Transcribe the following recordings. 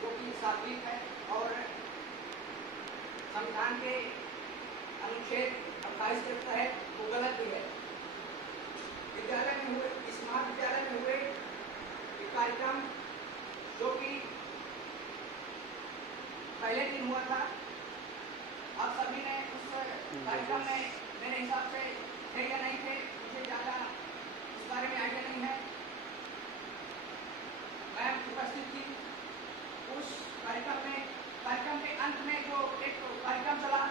जो कि सात्विक है और संविधान के अनुच्छेद 28 के तहत वो गलत भी है। विद्यालय में हुए, इस महाविद्यालय में हुए एक कार्यक्रम जो कि पहले दिन हुआ था, आप सभी ने उस कार्यक्रम में मेरे हिसाब से थे या नहीं थे, मुझे ज़्यादा इस बारे में आइडिया नहीं है। मैं उपस्थित थी उस कार्यक्रम में। कार्यक्रम के अंत में जो एक कार्यक्रम चला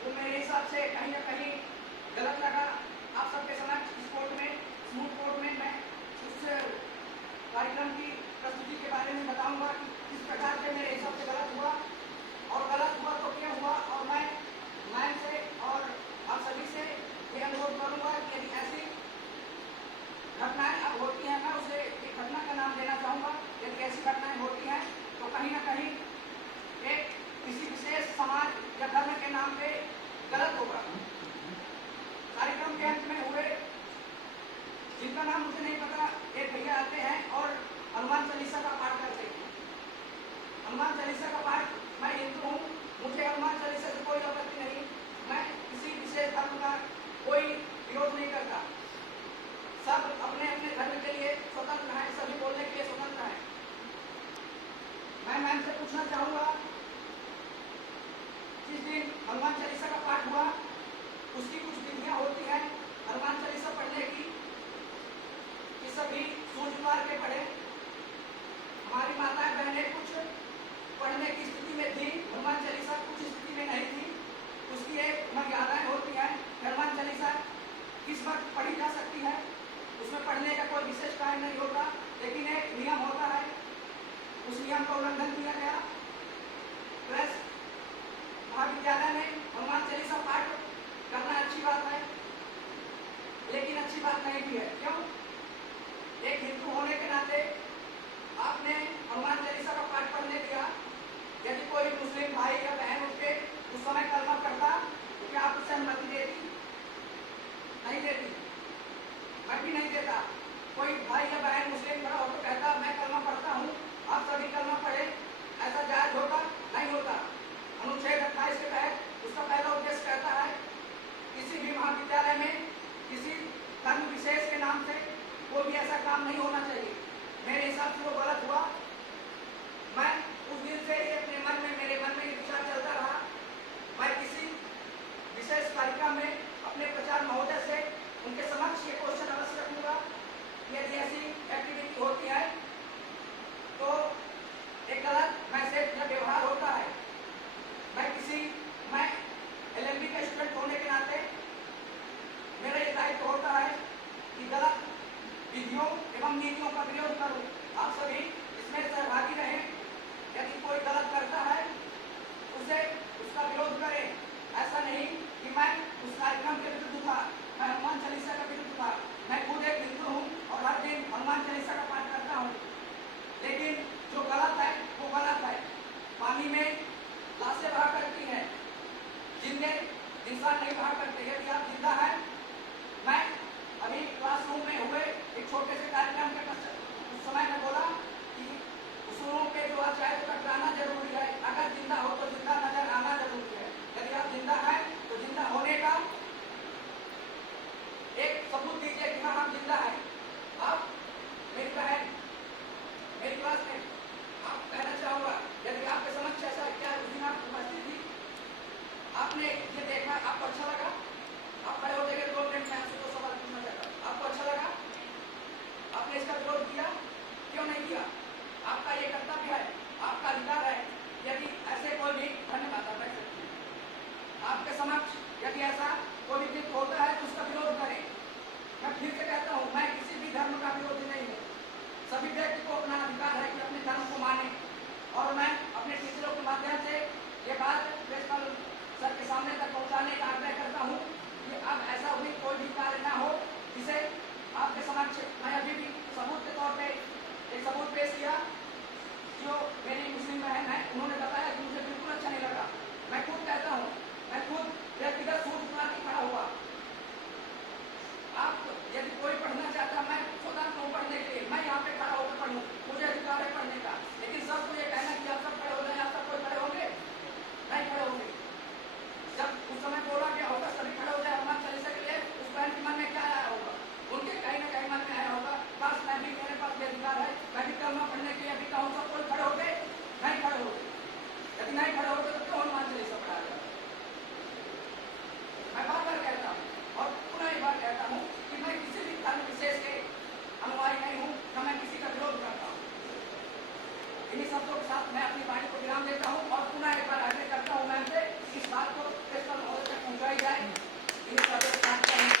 वो मेरे हिसाब से कहीं ना कहीं गलत लगा। आप सबके समक्ष इस कोर्ट में, स्मूथ कोर्ट में मैं उस कार्यक्रम की प्रस्तुति के बारे में बताऊंगा कि किस प्रकार से मेरे हिसाब से गलत हुआ, और गलत हुआ तो क्या हुआ। और मैं से और आप सभी से ये अनुरोध करूंगा कि यदि ऐसी घटनाएं अब होती हैं, मैं उसे एक घटना का नाम देना चाहूँगा। यदि ऐसी घटनाएं होती हैं तो कहीं ना कहीं एक किसी विशेष समाज या धर्म के नाम पे गलत होगा। कार्यक्रम के अंत में हुए, जिनका नाम मुझे नहीं पता, एक भैया आते हैं और हनुमान चालीसा का पाठ करते हैं। हनुमान चालीसा का पाठ, मैं हिंदू हूँ, मुझे हनुमान चालीसा से कोई आपत्ति नहीं, मैं किसी विशेष धर्म का कोई विरोध नहीं करता। सब अपने अपने धर्म के लिए स्वतंत्र हैं, सभी बोलने के लिए स्वतंत्र हैं। मैं मैम से पूछना चाहूँगा, जिस दिन हनुमान चालीसा का पाठ हुआ उसकी कुछ विधियाँ होती हैं हनुमान चालीसा पढ़ने की, कि सभी सूर्य मार के पढ़े। हमारी माताएं बहनें कुछ पढ़ने की स्थिति में थी, हनुमान चालीसा कुछ स्थिति में नहीं थी। उसकी एक मर्यादाएं होती हैं। हनुमान चालीसा किस वक्त पढ़ी जा सकती है, उसमें पढ़ने का कोई विशेष कारण नहीं होता, लेकिन एक नियम होता है, उस नियम का उल्लंघन किया गया। प्लस महाविद्यालय में हनुमान चालीसा पाठ करना अच्छी बात है, लेकिन अच्छी बात नहीं भी है। क्यों? एक हिंदू होने के नाते आपने हनुमान चालीसा का पाठ पढ़ने दिया। यदि कोई मुस्लिम भाई या बहन उठ के उस समय कलमा पढ़ता तो क्या आप उससे अनुमति देती? नहीं देती, मैं भी नहीं देता। कोई भाई या बहन मुस्लिम खड़ा होकर कहता मैं कलमा पढ़ता हूँ, आप सभी कलमा पढ़े, ऐसा जायज होगा? नहीं होता। अनुच्छेद 28 के तहत उसका पहला उद्देश्य कहता है किसी भी महाविद्यालय में किसी धर्म विशेष के नाम से कोई भी ऐसा काम नहीं होना चाहिए। मेरे हिसाब से वो गलत हुआ। मैं उस दिन से ही अपने मन में, मेरे मन में ये विचार चलता रहा, मैं किसी विशेष कार्यक्रम में अपने प्रचार महोदय से उनके समक्ष ये क्वेश्चन अवश्य रखूंगा, यदि ऐसी एक्टिविटी होती है तो एक गलत मैसेज या व्यवहार होता है। मैं LLB का स्टूडेंट होने के नाते मेरा ये दायित्व होता है कि गलत विधियों एवं नीतियों का विरोध करूं। आप सभी इसमें सहभागी रहें। यदि कोई गलत करता है उसे उसका विरोध करें। ऐसा नहीं कि मैं उस कार्यक्रम के विरुद्ध था, मैं हनुमान चालीसा का विरुद्ध था। मैं खुद एक हिंदू हूँ और हर दिन हनुमान चालीसा का पाठ करता हूँ, लेकिन जो गलत है वो गलत है। पानी में लाशें बहा करती हैं, जिंदे इंसान नहीं बहा करते। यदि आप जिंदा है, मैं अभी क्लासरूम में हुए एक छोटे से कार्यक्रम के उस समय में बोला कि उसूलों के जो अध्याय को टकराना जरूरी है, अगर जिंदा हो तो जिंदा नजर आना जरूरी है। यदि आप जिंदा है तो जिंदा होने का एक सबूत दीजिए कि हाँ हम जिंदा है। आप मेरी बहन, मेरी क्लास में आप कहना चाहूँगा, यदि आपके समक्ष ऐसा क्या उस दिन आप उपस्थित थी, आपने ये देखा, आपको अच्छा लगा, आप खड़े हो जाइए 2 मिनट में आपसे 2 सवाल पूछना चाहता हूँ। आपको अच्छा लगा? आपने इसका विरोध किया? क्यों नहीं किया? आपका ये कर्तव्य है, आपका अधिकार है। यदि ऐसे कोई भी, धन्यवाद, आप बैठ सकते हैं। आपके समक्ष यदि ऐसा कोई भी होता है तो उसका विरोध करें। मैं फिर से कहता हूँ, मैं किसी भी धर्म का विरोधी नहीं हूँ। सभी व्यक्ति को अपना अधिकार है कि अपने धर्म को माने, और मैं अपने टीचरों के माध्यम से ये बात प्रिंसिपल सर के सामने तक पहुँचाने का आग्रह करता हूँ कि अब ऐसा हुई कोई भी कार्य ना हो जिसे आपके समक्ष मैं अभी भी सबूत के तौर पे एक सबूत पेश किया। जो मेरी मुस्लिम बहन है, उन्होंने बताया कि मुझे बिल्कुल अच्छा नहीं लगा। मैं खुद कहता हूँ, मैं खुद व्यक्तिगत सूट मार के खड़ा हुआ। आप यदि कोई पढ़ना चाहता, मैं स्वतंत्र हूँ पढ़ने के लिए, मैं यहाँ पे खड़ा होकर पढ़ूँ, मुझे अधिकार है पढ़ने का, लेकिन सब इन्हीं शब्दों के साथ मैं अपनी वाणी को विराम देता हूँ और पुनः एक बार आग्रह करता हूँ मैम से इस बात को प्रेस महोदय तक पहुँचाई जाए। इन्हीं शब्दों के साथ